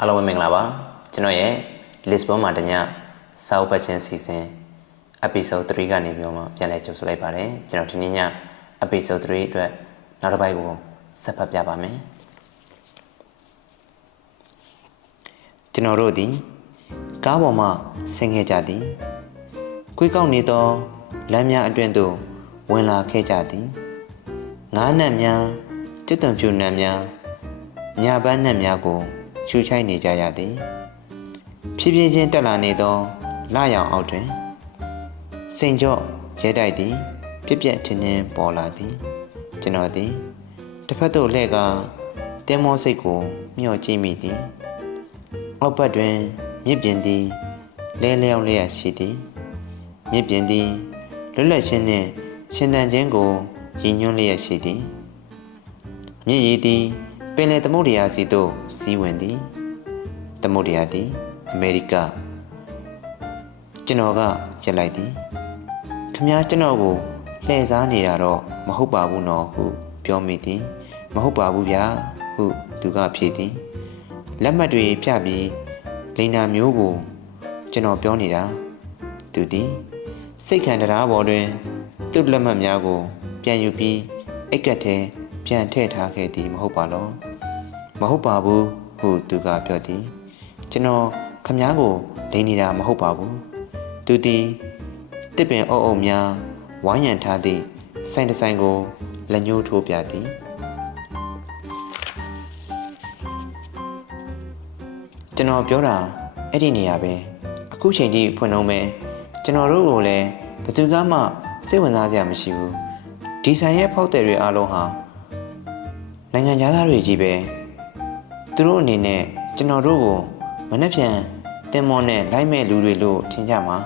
အားလုံးပဲမင်္ဂလာပါကျွန်တော်ရဲ့ Lisbon မှာတညစာအုပ်ပတ်ခြင်းစီစဉ် episode 3ကနေပြီးတော့ပြန်လည်ကြိုဆိုလိုက်ပါတယ်ကျွန်တော်ဒီနေ့ည episode 3အတွက်နောက်တစ်ပိုက်ကိုဆက်ဖတ်ပြပါမယ်ကျွန်တော်တို့ဒီကားပေါ်မှာဆင်းခဲ့ကြသည်ကွေးကောက်နေသောလမ်းများအတွင်သို့ဝင်လာခဲ့ကြသည်ငါးနတ်များတစ်သွန်ဖြူနတ်များညပန်းနတ်များကိုချူချိုက်နေကြရသည်ဖြည်းဖြည်းချင်းတက်လာနေသောလရောင်အောက်တွင်စိန်ကြော့ရဲတိုက်သည်ပြက်ပြက်ထင်းထင်းပေါ်လာသည်ကျွန်တော်သည်တစ်ဖက်သို့လှည့်ကာတင်းမောစိတ်ကိုမျှော်ကြည့်မိသည်အောက်ဘက်တွင်မြစ်ပြင်သည်လဲလျောက်လျက်ရှိသည်မြစ်ပြင်သည်လွတ်လပ်ခြင်းနှင့်ရှင်သန်ခြင်းကိုရည်ညွှန်းလျက်ရှိသည်မြစ်ရည်သည်ပင်လယ်သမုဒ္ဒရာစီသို့စီးဝင်သည်သမုဒ္ဒရာသည်အမေရိကကျွန်တော်ကရက်လိုက်သည်ခမားကျွန်တော်ကိုလှည့်စားနေတာတော့မဟုတ်ပါဘူးနော်ဟုပြောမိသည်မဟုတ်ပါဘူးဗျာဟုသူကဖြေသည်လက်မှတ်တွေဖြပြီးလိန်နာမျိုးကိုကျွန်တော်ပြောနေတာသူသည်စိတ်ခံတရားပေါ်တွင်သူ့လက်မှတ်များကိုပြန်ယူပြီးအိတ်ကက်ထဲပြန်ထည့်ထားခဲ့သည်မဟုတ်ပါလောမဟုတ်ပါဘူးဟုသူကပြောသည်ကျွန်တော်ခမားကိုလိန်နေတာမဟုတ်ပါဘူးသူသည်တစ်ပင်အုပ်အုပ်များဝိုင်းရံထားသည့်ဆိုင်တစ်ဆိုင်ကိုလက်ညှိုးထိုးပြသည်ကျွန်တော်ပြောတာအဲ့ဒီနေရာပဲအခုချိန်ထိဖွင့်တော့မယ်ကျွန်တော်တို့ကိုလည်းဘယ်သူကမှစိတ်ဝင်စားစရာမရှိဘူးဒီဆိုင်ရဲ့ဖောက်တယ်တွေအားလုံးဟာနိုင်ငံသားတွေကြီးပဲသူတို့အနေနဲ့ကျွန်တော်တို့ကိုမနှက်ပြန်တင်မောနဲ့လိုက်မဲ့လူတွေလို့ထင်ကြမှာ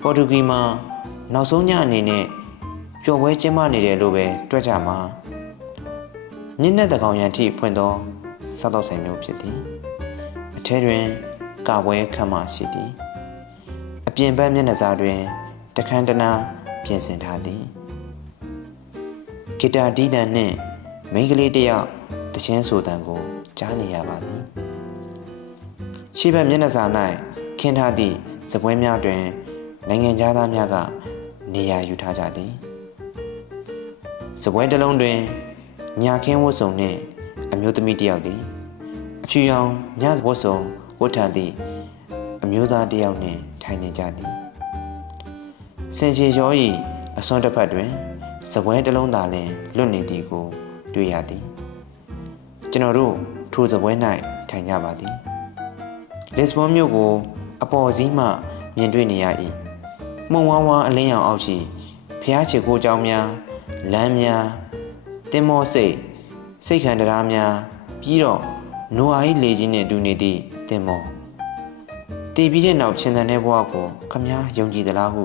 ပေါ်တူဂီမှာနောက်ဆုံးညအနေနဲ့ပျော်ပွဲကျင်းပနေတယ်လို့ပဲတွက်ကြမှာညနေတကောင်ရန်ထိဖွင့်သောစားတော့ဆိုင်မျိုးဖြစ်သည်အထဲတွင်ကပွဲခမ်းမရှိသည်အပြင်ဘက်မျက်နှာစာတွင်တခန်းတနာပြင်ဆင်ထားသည်ဂီတာတီးတန်နှင့်မိန်းကလေးတစ်ယောက်တခြင်းဆိုတန်ကိုကြားနေရပါသည်ရှေ့ဘက်မျက်နှာစာ၌ခင်းထားသည့်စပွဲများတွင်နိုင်ငံသားများကနေရာယူထားကြသည်စပွဲတစ်လုံးတွင်ညာခင်းဝတ်စုံနှင့်အမျိုးသမီးတစ်ယောက်သည်အဖြူရောင်ညဝတ်စုံဝတ်ထားသည့်အမျိုးသားတစ်ယောက်နှင့်ထိုင်နေကြသည်စင်ချေကျော်၏အစွန်းတစ်ဖက်တွင်စပွဲတစ်လုံးသာလျှင်လွတ်နေသည်ကိုတွေ့ရသည်ကျွန်တော်တို့ထိုစပွဲ၌ထိုင်ကြပါသည်လစ်ဘွန်မြို့ကိုအပေါ်စီးမှမြင်တွေ့နေရ၏မှုံဝါးဝါအလင်းရောင်အောက်ရှိဖျားချေကိုကျောင်းများလမ်းများတင်မောစိတ်ခံတရားများပြီးတော့နိုအာ၏လေကြီးနှင့်တူနေသည့်တင်မောတည်ပြီးတဲ့နောက်ရှင်သန်တဲ့ဘဝကိုခမားယုံကြည်သလားဟု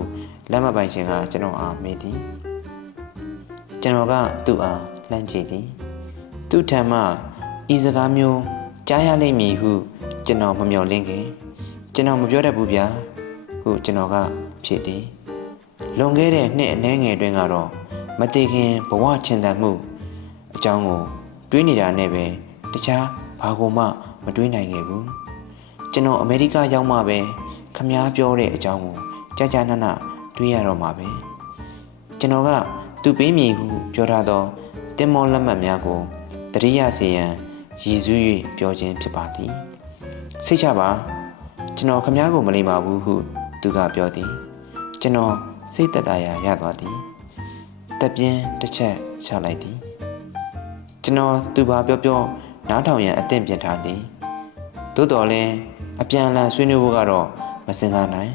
လက်မပိုင်ရှင်ကကျွန်တော်အားမေးသည်ကျွန်တော်ကသူ့အားလှမ်းကြည့်သည်သူ့ထံမှဤစကားမျိုးကြားရလိမ့်မည်ဟုကျွန်တော်မမျှော်လင့်ခင်ကျွန်တော်မပြောတတ်ဘူးဗျာဟုကျွန်တော်ကဖြေသည်လွန်ခဲ့တဲ့နှစ်အနည်းငယ်တွင်ကတော့မတည်ခင်ဘဝချင်တန်မှုအကြောင်းကိုတွေးနေတာနဲ့ပဲတခြားဘာကိုမှမတွေးနိုင်ခဲ့ဘူးကျွန်တော်အမေရိကရောက်မှပဲခမားပြောတဲ့အကြောင်းကိုကြာကြာနာနာတွေးရတော့မှာပဲကျွန်တော်ကသူပေးမည်ဟုပြောထားသောတင်မောလက်မှတ်များကိုတရိယာစေရန်ရည်စူး၍ပြောခြင်းဖြစ်ပါသည်စိတ်ချပါကျွန်တော်ခမားကိုမလိမ္မာဘူးဟုသူကပြောသည်ကျွန်တော်စိတ်သက်သာရာရသွားသည်တက်ပြင်းတစ်ချက်ချလိုက်သည်ကျွန်တော်သူဘာပြောနားထောင်ရန်အသင့်ပြင်ထားသည်သို့တော်လည်းအပြန်အလှန်ဆွေးနွေးဖို့ကတော့မစင်စားနိုင်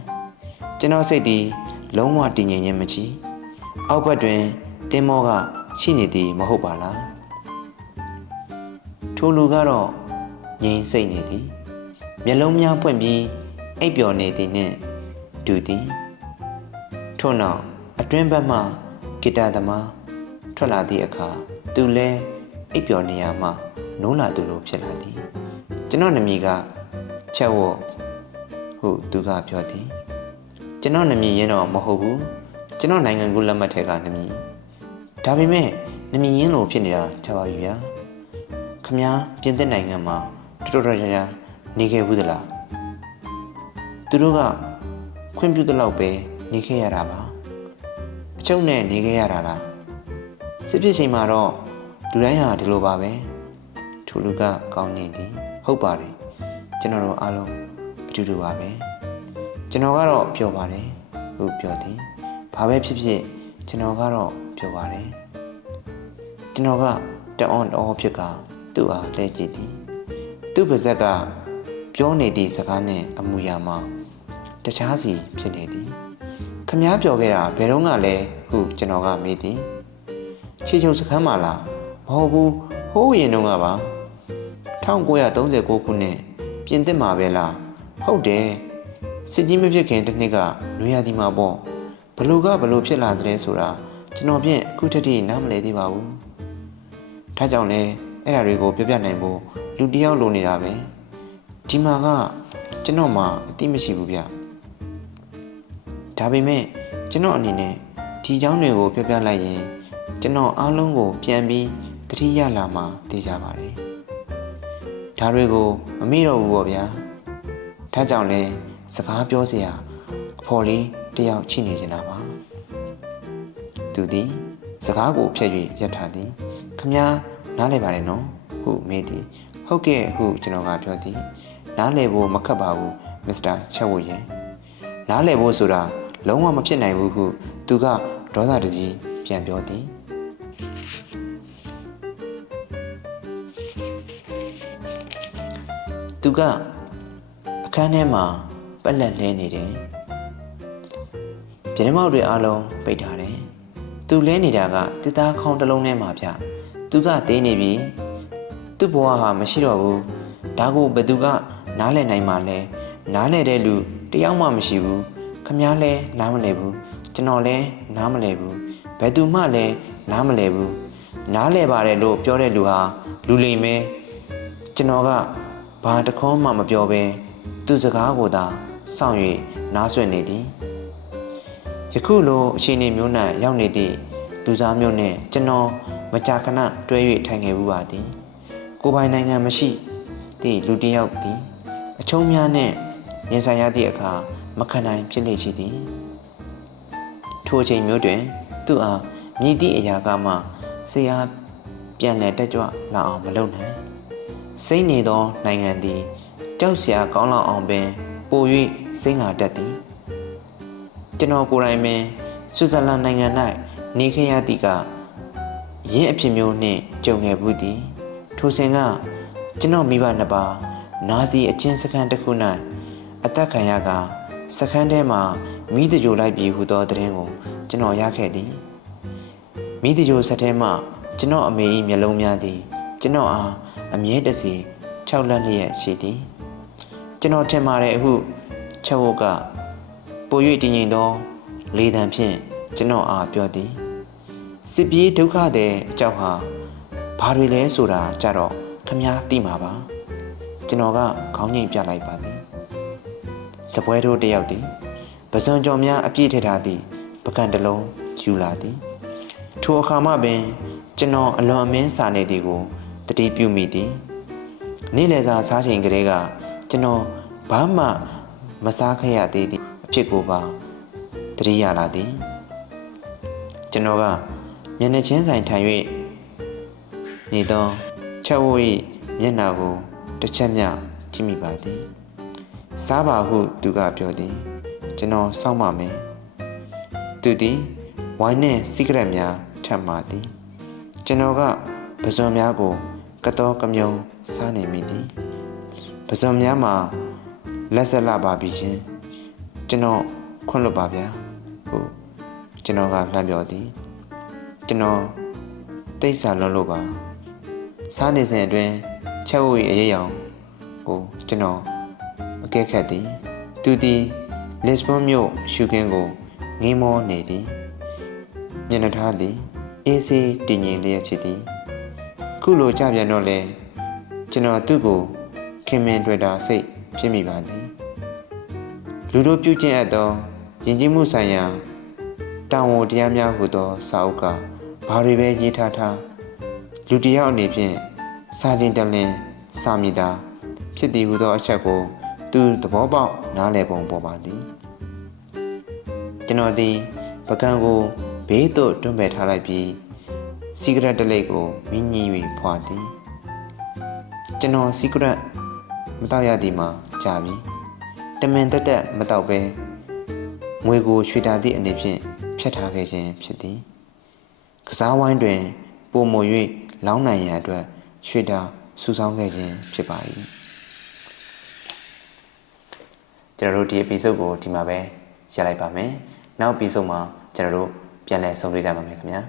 ကျွန်တော်စိတ်သည်လုံးဝတည်ငြိမ်ခြင်းမရှိအောက်ဘက်တွင်တင်းမောကရှိနေသည်မဟုတ်ပါလားထိုလူကတော့ငြိမ်စိတ်နေသည်မျက်လုံးများပွင့်ပြီးအိပ်ပျော်နေသည်နှင့်တူသည်ထို့နောက်အတွင်းဘက်မှဂီတာသမားထွက်လာသည့်အခါသူလည်းအိပ်ပျော်နေရမှနိုးလာသူလိုဖြစ်လာသည်ကျွန်တော်နာမည်ကချက်ဝတ်ဟုသူကပြောသည်ကျွန်တော်နာမည်ရင်တော့မဟုတ်ဘူးကျွန်တော်နိုင်ငံကူးလက်မှတ်ထဲကနာမည်ဒါပေမဲ့နာမည်ရင်းလိုဖြစ်နေတာချပါပြီဗျာခမားပြင်သစ်နိုင်ငံမှာတော်တော်ကြာကြာ နေခဲ့ဘူးသလားသူတို့ကခွင့်ပြုတဲ့လောက်ပဲနေခဲ့ရတာပါအချုပ်နဲ့နေခဲ့ရတာလားစစ်ဖြစ်ချိန်မှာတော့လူတိုင်းဟာဒီလိုပါပဲထိုလူကကောင်းနေသည်ဟုတ်ပါတယ်ကျွန်တော်တို့အားလုံးအတူတူပါပဲကျွန်တော်ကတော့ပြောပါတယ်ဟုပြောသည်ဘာပဲဖြစ်ဖြစ်ကျွန်တော်ကတော့ပြောပါတယ်ကျွန်တော်ကတအွန်တော်ဖြစ်ကသူ့အားလဲကြည့်သည်သူ့ပါဇက်ကပြောနေသည့်စကားနှင့်အမူအရာမှာတခြားစီဖြစ်နေသည်ခမားပြောခဲ့တာဘယ်တော့မှလဲဟုကျွန်တော်ကမေးသည်ခြေချုပ်စခန်းမှာလားမဟုတ်ဘူးဟိုးရင်တုန်းကပါ1939ခုနှစ်ပြင်သစ်မှာပဲလားဟုတ်တယ်စစ်ကြီးမဖြစ်ခင်တစ်နှစ်ကလွေရသည်မှာပေါ့ဘလို့ဖြစ်လာတဲ့ဆိုတာကျွန်တော်ဖြင့်အခုထက်ထိနားမလည်သေးပါဘူးဒါကြောင့်လဲအဲ့ဒါတွေကိုပြောပြနိုင်ဖို့လူတစ်ယောက်လိုနေတာပဲဒီမှာကကျွန်တော်မှအတိမရှိဘူးဗျဒါပေမဲ့ကျွန်တော်အနေနဲ့ဒီเจ้าတွေကိုပြောပြလိုက်ရင်ကျွန်တော်အားလုံးကိုပြန်ပြီးသတိရလာမှသိကြပါတယ်ဒါတွေကိုမမေ့တော့ဘူးပေါ့ဗျာဒါကြောင့်လဲစကားပြောစရာအဖော်လေးတယောက်ချိနေနေတာပါသူသည်စကားကိုဖျက်၍ရပ်ထားသည်ခမညာနားလည်ပါတယ်နော်ဟုမေးသည်ဟုတ်ကဲ့ဟုကျွန်တော်ကပြောသည်နားလည်ဖို့မခက်ပါဘူးမစ္စတာချက်ဝတ်ရဲ့နားလည်ဖို့ဆိုတာလုံးဝမဖြစ်နိုင်ဘူးဟုသူကဒေါသတကြီးပြန်ပြောသည်သူကအခန်းထဲမှာပက်လက်လဲနေတယ်ပြတင်းပေါက်တွေအားလုံးပိတ်ထားတယ်သူလဲနေတာကတစ်သားခေါင်းတစ်လုံးထဲမှာဗျသူကသေးနေပြီသူ့ဘဝဟာမရှိတော့ဘူးဒါကိုဘယ်သူကနားလည်နိုင်မှာလဲနားလည်တဲ့လူတယောက်မှမရှိဘူးခမားလဲနားမလည်ဘူးကျွန်တော်လဲနားမလည်ဘူးဘယ်သူမှလဲနားမလည်ဘူးနားလည်ပါတယ်လို့ပြောတဲ့လူဟာလူလိမ်ပဲကျွန်တော်ကဘာတခွန်းမှမပြောဘဲသူ့စကားကိုသာစောင့်၍နားဆွနေသည်ယခုလိုအခြေအနေမျိုး၌ရောက်နေသည့်လူစားမျိုးနှင့်ကျွန်တော်မကြာခဏတွဲ၍ထိုင်ခဲ့ဘူးပါသည်ကိုယ်ပိုင်နိုင်ငံမရှိသည့်လူတစ်ယောက်သည်အချုံးများနှင့်ရင်ဆိုင်ရသည့်အခါမခံနိုင်ဖြစ်လေရှိသည်ထိုအချိန်မျိုးတွင်သူ့အားမြည်သည့်အရာကမှဆရာပြန်လည်တက်ကြွလာအောင်မလုပ်နိုင်စိတ်နေသောနိုင်ငံသည်ကြောက်စရာကောင်းလောက်အောင်ပင်ပို၍စိမ့်လာတတ်သည်ကျွန်တော်ကိုယ်တိုင်ပင်ဆွစ်ဇာလန်နိုင်ငံ၌နေခဲ့ရသည့်ကရင်းအဖြစ်မျိုးနှင့်ကြုံခဲ့ဘူးသည်ထိုစဉ်ကကျွန်တော်မိဘနှစ်ပါးနာဇီအချင်းစခန်းတစ်ခု၌အသက်ခံရကစခန်းထဲမှာမိတကြိုလိုက်ပြီးဟူသောသတင်းကိုကျွန်တော်ရခဲ့သည်မိတကြိုဆက်ထဲမှကျွန်တော်အမေ၏မျက်လုံးများသည်ကျွန်တော်အားအမြဲတစေ6လက်လျက်ရှိသည်ကျွန်တော်ထင်ပါတယ်အခုချက်ဝတ်ကပို၍တည်ငြိမ်သောလေသံဖြင့်ကျွန်တော်အားပြောသည်စစ်ပြေးဒုက္ခတဲ့အကြောင်းဟာဘာတွေလဲဆိုတာကြတော့ခမားသိမှာပါကျွန်တော်ကခေါင်းငိမ့်ပြလိုက်ပါသည်စပွဲတို့တယောက်သည်ပဇွန်ကြော်များအပြည့်ထည့်ထားသည့်ပကံတစ်လုံးယူလာသည်ထိုအခါမှပင်ကျွန်တော်အလွန်အမင်းစာနေသည်ကိုတတိပြုမိသည်နေ့လယ်စာစားချိန်ကလေးကကျွန်တော်ဘာမှမစားခဲ့ရသေးသည့်အဖြစ်ကိုပါတတိရလာသည်ကျွန်တော်ကမျက်နှာချင်းဆိုင်ထိုင်၍နေသောချက်ဝတ်၏မျက်နှာကိုတစ်ချက်မျှကြည့်မိပါသည်စားပါဟုသူကပြောသည်ကျွန်တော်စောင့်ပါမယ်သူသည်ဝိုင်းနှင့်စီကရက်များထပ်မှသည်ကျွန်တော်ကပဇွန်များကိုကတော်ကမြုံစားနေမိသည်ပဇွန်များမှာလက်ဆက်လာပါပြီရှင်ကျွန်တော်ခွင့်လွတ်ပါဗျာဟုတ်ကျွန်တော်ကလှမ်းပြောသည်ကျွန်တော်တိတ်ဆာလွန်းလို့ပါစားနေစဉ်အတွင်းချက်ဝတ်၏အရေးအောင်ကိုကျွန်တော်အကဲခတ်သည်သူသည်လစ်ဘွန်မြို့ရှုခင်းကိုငင်းမောနေသည်မျက်နှာထားသည်အေးစေးတည်ငြိမ်လျက်ချစ်သည်ခုလိုကြပြန်တော့လဲကျွန်တော်သူ့ကိုခင်မင်တွေ့တာစိတ်ဖြစ်မိပါသည်လူတို့ပြုကျင့်အပ်သောယဉ်ကျေးမှုဆိုင်ရာတာဝန်တရားများဟူသောစာအုပ်ကဘာတွေပဲရေးထားလူတစ်ယောက်အနေဖြင့်စာချင်းတလင်းစာမိတာ ဖြစ်သည်ဟုသောအချက်ကိုသူသဘောပေါက်နားလည်ပုံပေါ်ပါသည်ကျွန်တော်သည်ပကံကိုဘေးသို့တွန်းပယ်ထားလိုက်ပြီးစီဂရက်တစ်လိပ်ကိုမိညှိ၍ဖွာသည်ကျွန်တော်စီဂရက်မတောက်ရသည်မှာကြာပြီတမင်တက်မတောက်ပဲငွေကိုရွှေတာသည့်အနေဖြင့်ဖြတ်ထားခဲ့ခြင်းဖြစ်သည်ကစားဝိုင်းတွင်ပုံမ၍လောင်းနိုင်ရန်အတွက်ရွှေတာစုဆောင်းခဲ့ခြင်းဖြစ်ပါ၏ကျွန်တော်တို့ဒီ episode ကိုဒီမှာပဲရပ်လိုက်ပါမယ်နောက် episode မှာကျွန်တော်တို့ပြန်လည်ဆုံတွေ့ကြပါမယ်ခင်ဗျာ